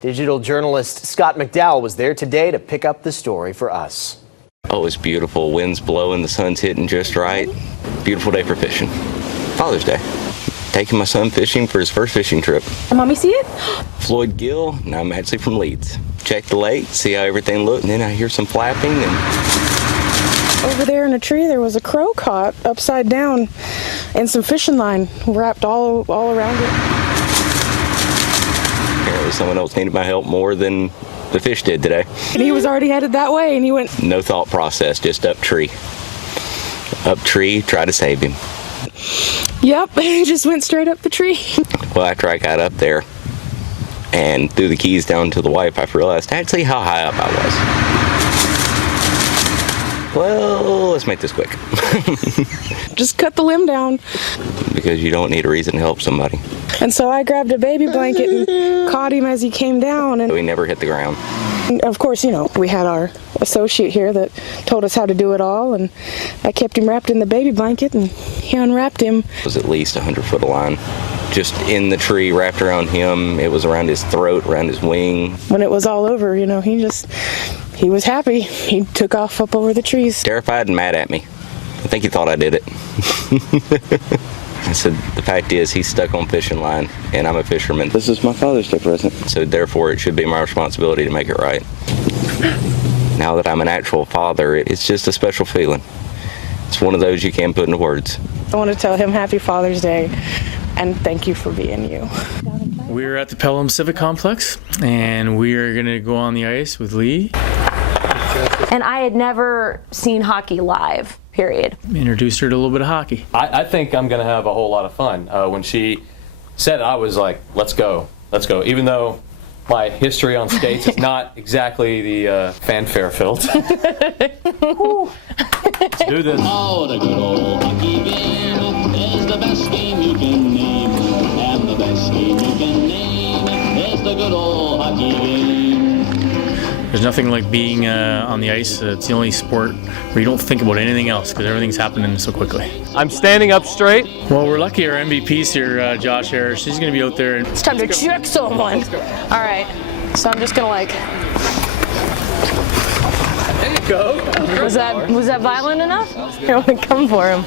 Digital journalist Scott MacDowell was there today to pick up the story for us. Oh, it's beautiful. Wind's blowing, the sun's hitting just right. Beautiful day for fishing. Father's Day. Taking my son fishing for his first fishing trip. Mommy see it? Floyd Gill, and I'm actually from Leeds. Check the lake, see how everything looked, and then I hear some flapping. Over there in a tree, there was a crow caught upside down and some fishing line wrapped all around it. Apparently someone else needed my help more than the fish did today. And he was already headed that way, and he went... No thought process, just up tree. Up tree, try to save him. Yep, he just went straight up the tree. Well, after I got up there and threw the keys down to the wife, I realized actually how high up I was. Well, let's make this quick. Just cut the limb down. Because you don't need a reason to help somebody. And so I grabbed a baby blanket and caught him as he came down. And we never hit the ground. Of course, you know, we had our associate here that told us how to do it all, and I kept him wrapped in the baby blanket, and he unwrapped him. It was at least 100 foot of line. Just in the tree, wrapped around him. It was around his throat, around his wing. When it was all over, you know, he was happy. He took off up over the trees. Terrified and mad at me. I think he thought I did it. I said, the fact is, he's stuck on fishing line, and I'm a fisherman. This is my Father's Day present. So therefore, it should be my responsibility to make it right. Now that I'm an actual father, it's just a special feeling. It's one of those you can't put into words. I want to tell him Happy Father's Day, and thank you for being you. We're at the Pelham Civic Complex, and we are going to go on the ice with Lee. And I had never seen hockey live, period. Introduced her to a little bit of hockey. I think I'm going to have a whole lot of fun. When she said it, I was like, let's go. Even though my history on skates is not exactly the fanfare-filled. Let's do this. Oh, the good old hockey game is the best game you can name. And the best game you can name is the good old hockey game. There's nothing like being on the ice. It's the only sport where you don't think about anything else because everything's happening so quickly. I'm standing up straight. Well, we're lucky our MVP's here, Josh Harris. She's going to be out there. It's time to check someone. All right, so I'm just going to There you go. Was that violent enough? I want to come for him.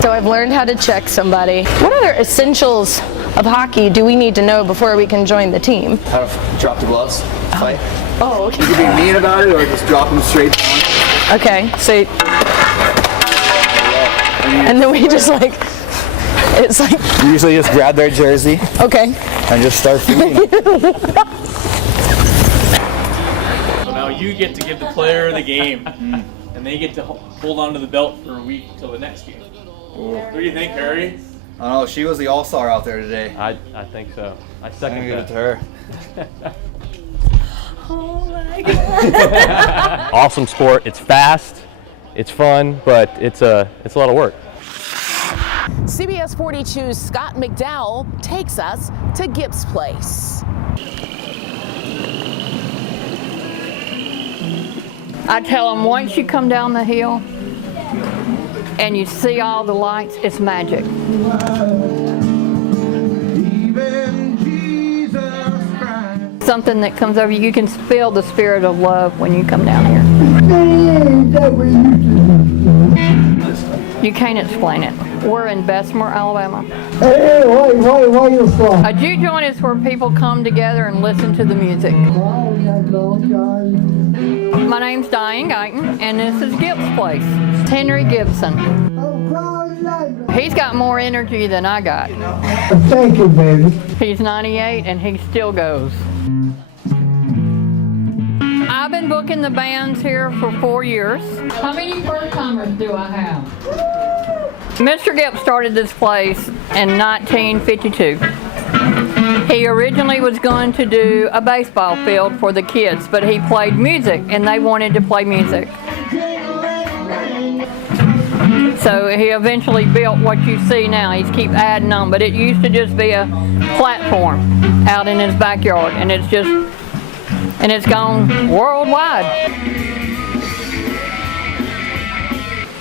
So I've learned how to check somebody. What other essentials of hockey do we need to know before we can join the team? How to drop the gloves, fight. Oh, okay. You can be mean about it or just drop them straight down. Okay, so... And then we just it's like... You usually just grab their jersey. Okay. And just start feeding. So now you get to give the player the game, and they get to hold on to the belt for a week until the next game. What do you think, Harry? I don't know, she was the all-star out there today. I think so. I second I'm gonna give that. it to her. Oh my God. Awesome sport. It's fast, it's fun, but it's a lot of work. CBS 42's Scott MacDowell takes us to Gibbs Place. I tell them once you come down the hill and you see all the lights, it's magic. Something that comes over you, you can feel the spirit of love when you come down here. You can't explain it. We're in Bessemer, Alabama. Hey, where you from? A juke joint is where people come together and listen to the music. My name's Diane Guyton, and this is Gibbs Place. It's Henry Gibson. He's got more energy than I got. Thank you, baby. He's 98 and he still goes. I've been booking the bands here for 4 years. How many first-timers do I have? Mr. Gibbs started this place in 1952. He originally was going to do a baseball field for the kids, but he played music and they wanted to play music. So he eventually built what you see now. He's keep adding on, but it used to just be a platform out in his backyard, and it's gone worldwide.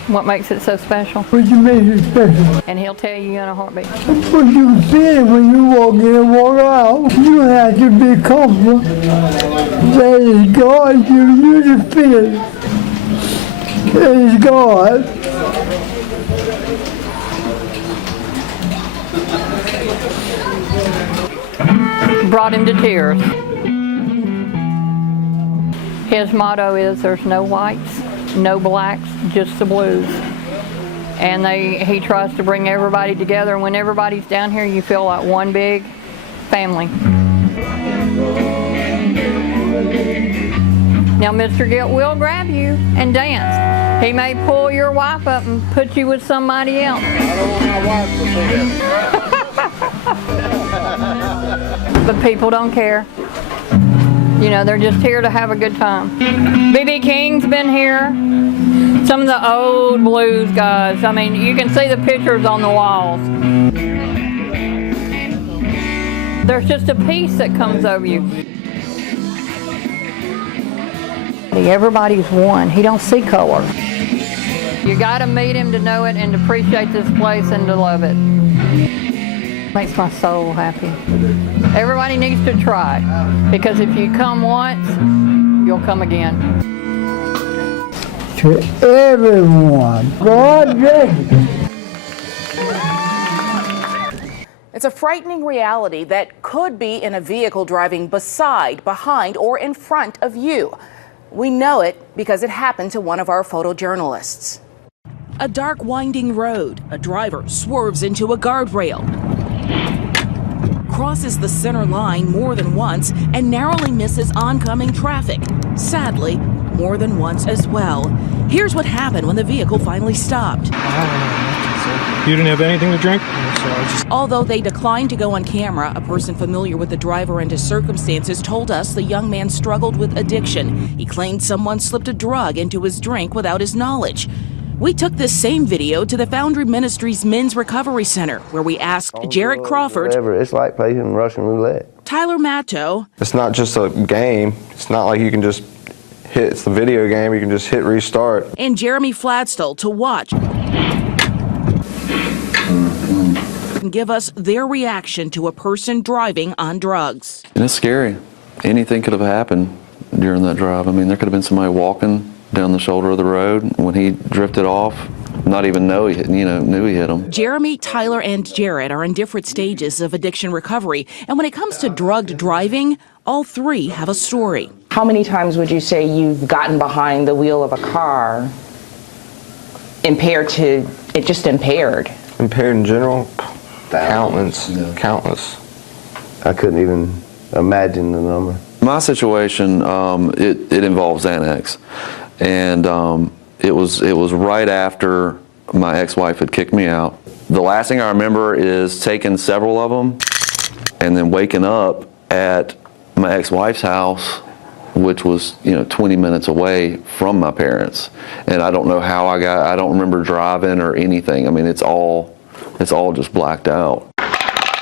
What makes it so special? What you make it special? And he'll tell you in a heartbeat. But you can feel it when you walk in and walk out. You have to be comfortable. That is God. You just feel it. It is God. Brought him to tears. His motto is there's no whites, no blacks, just the blues. And he tries to bring everybody together. And when everybody's down here, you feel like one big family. Now, Mr. Gilt will grab you and dance. He may pull your wife up and put you with somebody else. I don't want my wife to see that. But people don't care. You know, they're just here to have a good time. B.B. King's been here. Some of the old blues guys. I mean, you can see the pictures on the walls. There's just a peace that comes over you. Everybody's one. He don't see color. You got to meet him to know it and to appreciate this place and to love it. Makes my soul happy. Everybody needs to try, because if you come once, you'll come again. To everyone, God bless you. It's a frightening reality that could be in a vehicle driving beside, behind, or in front of you. We know it because it happened to one of our photojournalists. A dark, winding road. A driver swerves into a guardrail, crosses the center line more than once, and narrowly misses oncoming traffic. Sadly, more than once as well. Here's what happened when the vehicle finally stopped. You didn't have anything to drink? Although they declined to go on camera, a person familiar with the driver and his circumstances told us the young man struggled with addiction. He claimed someone slipped a drug into his drink without his knowledge. We took this same video to the Foundry Ministries Men's Recovery Center, where we asked Jared Crawford. Whatever. It's like playing Russian roulette. Tyler Matto. It's not just a game. It's not like you can just hit, it's the video game, you can just hit restart. And Jeremy Fladstall to watch and give us their reaction to a person driving on drugs. And it's scary. Anything could have happened during that drive. I mean, there could have been somebody walking down the shoulder of the road when he drifted off, not even knew he hit him. Jeremy, Tyler, and Jared are in different stages of addiction recovery, and when it comes to drugged driving, all three have a story. How many times would you say you've gotten behind the wheel of a car impaired to, it just impaired? Impaired in general? Countless. Countless. I couldn't even imagine the number. My situation, it involves Xanax. And it was right after my ex-wife had kicked me out. The last thing I remember is taking several of them and then waking up at my ex-wife's house, which was 20 minutes away from my parents. And I don't know how I don't remember driving or anything. I mean, it's all just blacked out.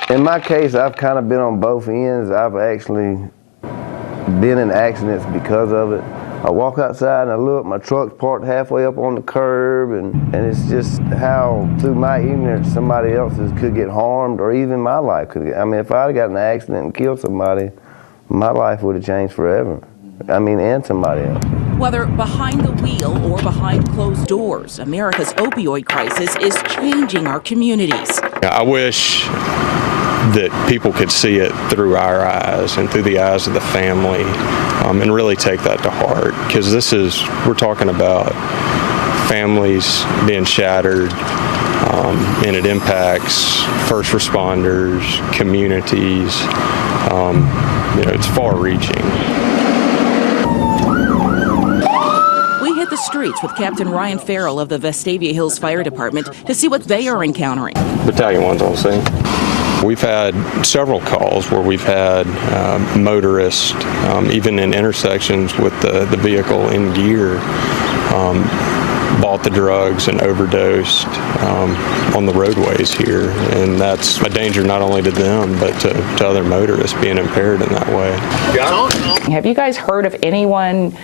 In my case, I've kind of been on both ends. I've actually been in accidents because of it. I walk outside and I look, my truck's parked halfway up on the curb, and it's just how, through my ignorance, somebody else's could get harmed, or even my life could get. I mean, if I'd have got in an accident and killed somebody, my life would have changed forever. I mean, and somebody else. Whether behind the wheel or behind closed doors, America's opioid crisis is changing our communities. I wish that people could see it through our eyes and through the eyes of the family, and really take that to heart, because we're talking about families being shattered, and it impacts first responders, communities. It's far-reaching. We hit the streets with Captain Ryan Farrell of the Vestavia Hills Fire Department to see what they are encountering. Battalion 1's on scene. We've had several calls where we've had motorists, even in intersections with the vehicle in gear, bought the drugs and overdosed on the roadways here. And that's a danger not only to them, but to other motorists being impaired in that way. Have you guys heard of anyone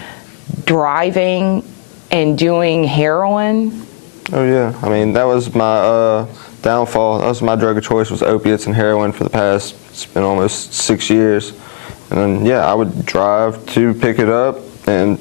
driving and doing heroin Oh yeah, I mean that was my downfall. That was my drug of choice, was opiates and heroin for the past, it's been almost 6 years. And then yeah, I would drive to pick it up and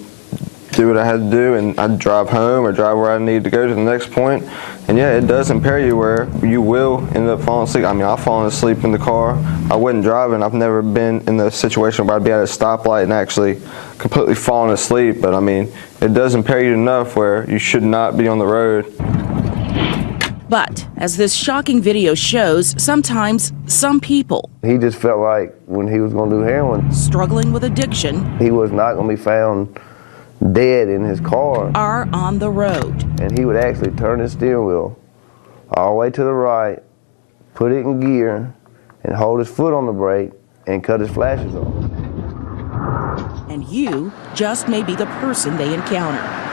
do what I had to do, and I'd drive home or drive where I need to go to the next point. And yeah, it does impair you where you will end up falling asleep. I mean, I've fallen asleep in the car. I wasn't driving. I've never been in the situation where I'd be at a stoplight and actually completely falling asleep. But I mean, it does impair you enough where you should not be on the road. But as this shocking video shows, sometimes some people, He just felt like when he was going to do heroin, struggling with addiction, he was not going to be found dead in his car. are on the road. And he would actually turn his steering wheel all the way to the right, put it in gear, and hold his foot on the brake and cut his flashes off. And you just may be the person they encounter.